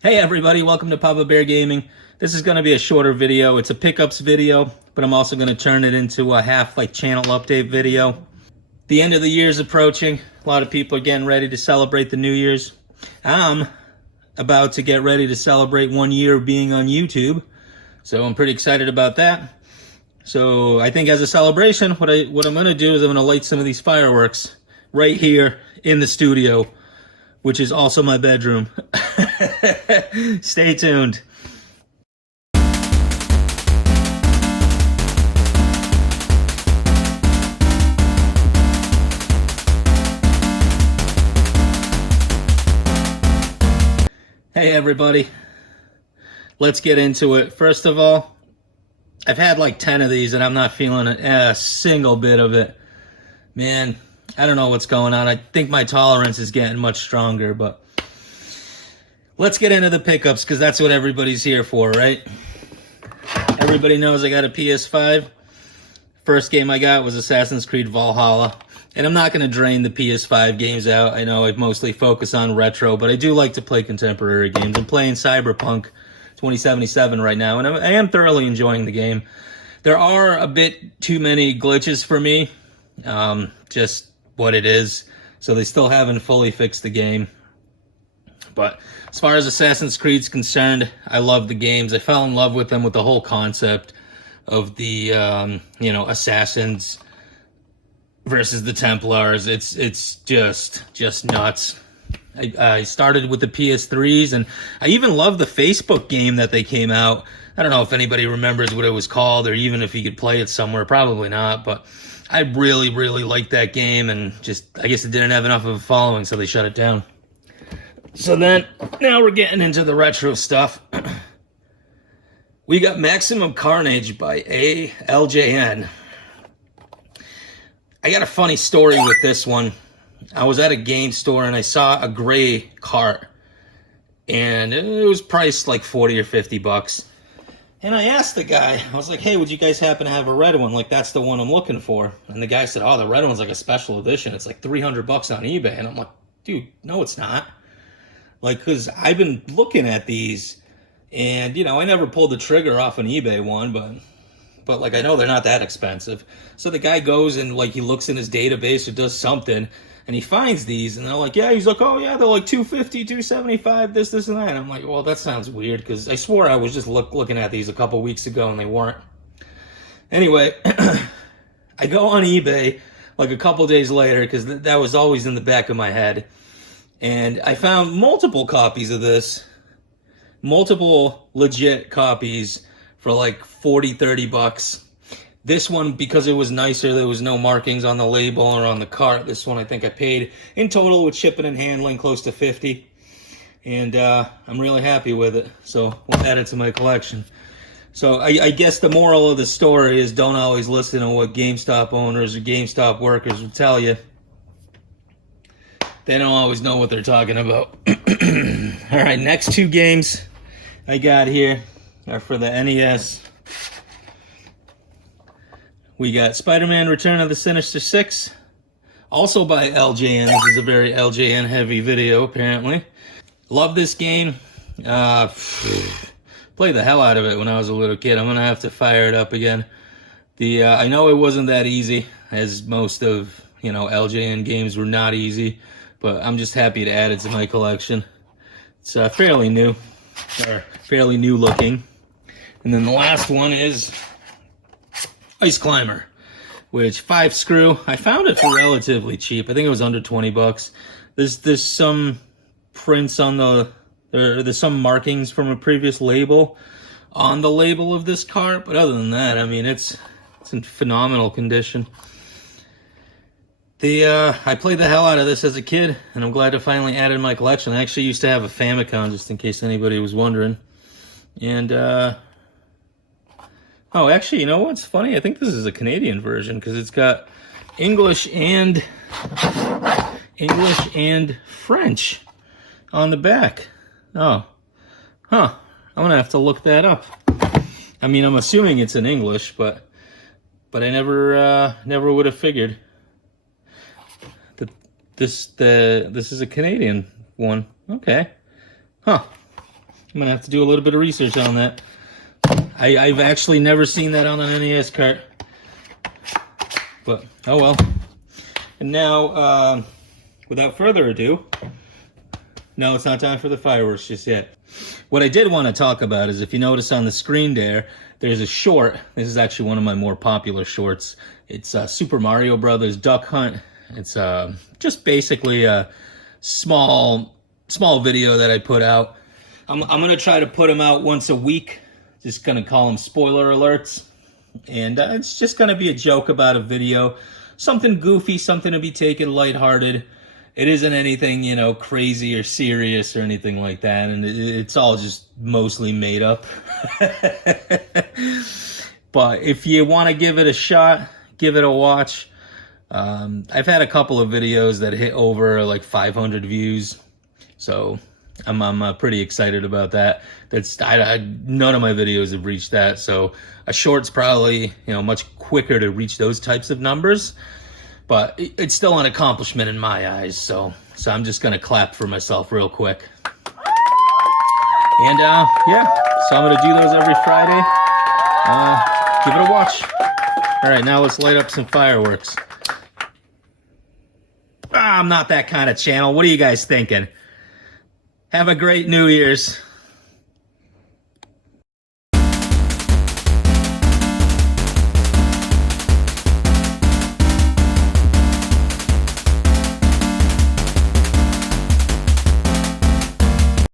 Hey everybody, welcome to Pappa Bear Gaming. This is going to be a shorter video. It's a pickups video, but I'm also going to turn it into a half channel update video. The end of the year is approaching. A lot of people are getting ready to celebrate the New Year's. I'm about to get ready to celebrate 1 year of being on YouTube, so I'm pretty excited about that. So I think as a celebration, what I'm going to do is I'm going to light some of these fireworks right here in the studio, which is also my bedroom. Stay tuned. Hey everybody, let's get into it. First of all, I've had like 10 of these and I'm not feeling a single bit of it. Man, I don't know what's going on. I think my tolerance is getting much stronger, but let's get into the pickups because that's what everybody's here for, right? Everybody knows I got a PS5. First game I got was Assassin's Creed Valhalla. And I'm not going to drain the PS5 games out. I know I mostly focus on retro, but I do like to play contemporary games. I'm playing Cyberpunk 2077 right now, and I am thoroughly enjoying the game. There are a bit too many glitches for me, just what it is. So they still haven't fully fixed the game. But as far as Assassin's Creed's concerned, I love the games. I fell in love with them with the whole concept of the, assassins versus the Templars. It's just nuts. I started with the PS3s, and I even love the Facebook game that they came out. I don't know if anybody remembers what it was called, or even if you could play it somewhere. Probably not, but I really, really liked that game, and I guess it didn't have enough of a following, so they shut it down. So then, now we're getting into the retro stuff. We got Maximum Carnage by LJN. I got a funny story with this one. I was at a game store and I saw a gray cart, and it was priced like 40 or 50 bucks. And I asked the guy, I was like, hey, would you guys happen to have a red one? Like, that's the one I'm looking for. And the guy said, oh, the red one's like a special edition. It's like 300 bucks on eBay. And I'm like, dude, no, it's not. Like, because I've been looking at these, and, I never pulled the trigger off an eBay one, but like, I know they're not that expensive. So the guy goes and like, he looks in his database or does something, and he finds these, and they're like, yeah, he's like, oh yeah, they're like 250, 275, this, and that. And I'm like, well, that sounds weird, because I swore I was just looking at these a couple weeks ago, and they weren't. Anyway, I go on eBay like a couple days later, because that was always in the back of my head, and I found multiple copies of this, multiple legit copies for like 40, 30 bucks. This one, because it was nicer, there was no markings on the label or on the cart. This one I think I paid in total with shipping and handling close to 50. And I'm really happy with it. So we'll add it to my collection. So I guess the moral of the story is don't always listen to what GameStop owners or GameStop workers will tell you. They don't always know what they're talking about. All right, next two games I got here are for the NES. We got Spider-Man Return of the Sinister Six, also by LJN. This is a very LJN heavy video, apparently. Love this game. Played the hell out of it when I was a little kid. I'm gonna have to fire it up again. I know it wasn't that easy, as most of LJN games were not easy, but I'm just happy to add it to my collection. It's fairly new, or fairly new looking. And then the last one is Ice Climber, which 5-screw. I found it for relatively cheap. I think it was under 20 bucks. There's some prints on there's some markings from a previous label on the label of this cart, but other than that, I mean, it's in phenomenal condition. I played the hell out of this as a kid, and I'm glad to finally add it in my collection. I actually used to have a Famicom, just in case anybody was wondering. And, oh, actually, you know what's funny? I think this is a Canadian version, because it's got English and French on the back. Oh, huh. I'm gonna have to look that up. I mean, I'm assuming it's in English, but I never would have figured. This is a Canadian one. Okay. Huh. I'm gonna have to do a little bit of research on that. I've actually never seen that on an NES cart. But, oh well. And now, without further ado, no, it's not time for the fireworks just yet. What I did want to talk about is, if you notice on the screen there's a short. This is actually one of my more popular shorts. It's Super Mario Brothers Duck Hunt. It's just basically a small video that I put out. I'm going to try to put them out once a week. Just going to call them spoiler alerts. And it's just going to be a joke about a video. Something goofy, something to be taken lighthearted. It isn't anything, you know, crazy or serious or anything like that. And it's all just mostly made up. But if you want to give it a shot, give it a watch. I've had a couple of videos that hit over like 500 views. So I'm pretty excited about that. None of my videos have reached that. So a short's probably, you know, much quicker to reach those types of numbers. But it's still an accomplishment in my eyes, so I'm just gonna clap for myself real quick. And yeah, so I'm gonna do those every Friday. Give it a watch. All right, now let's light up some fireworks. I'm not that kind of channel. What are you guys thinking? Have a great New Year's.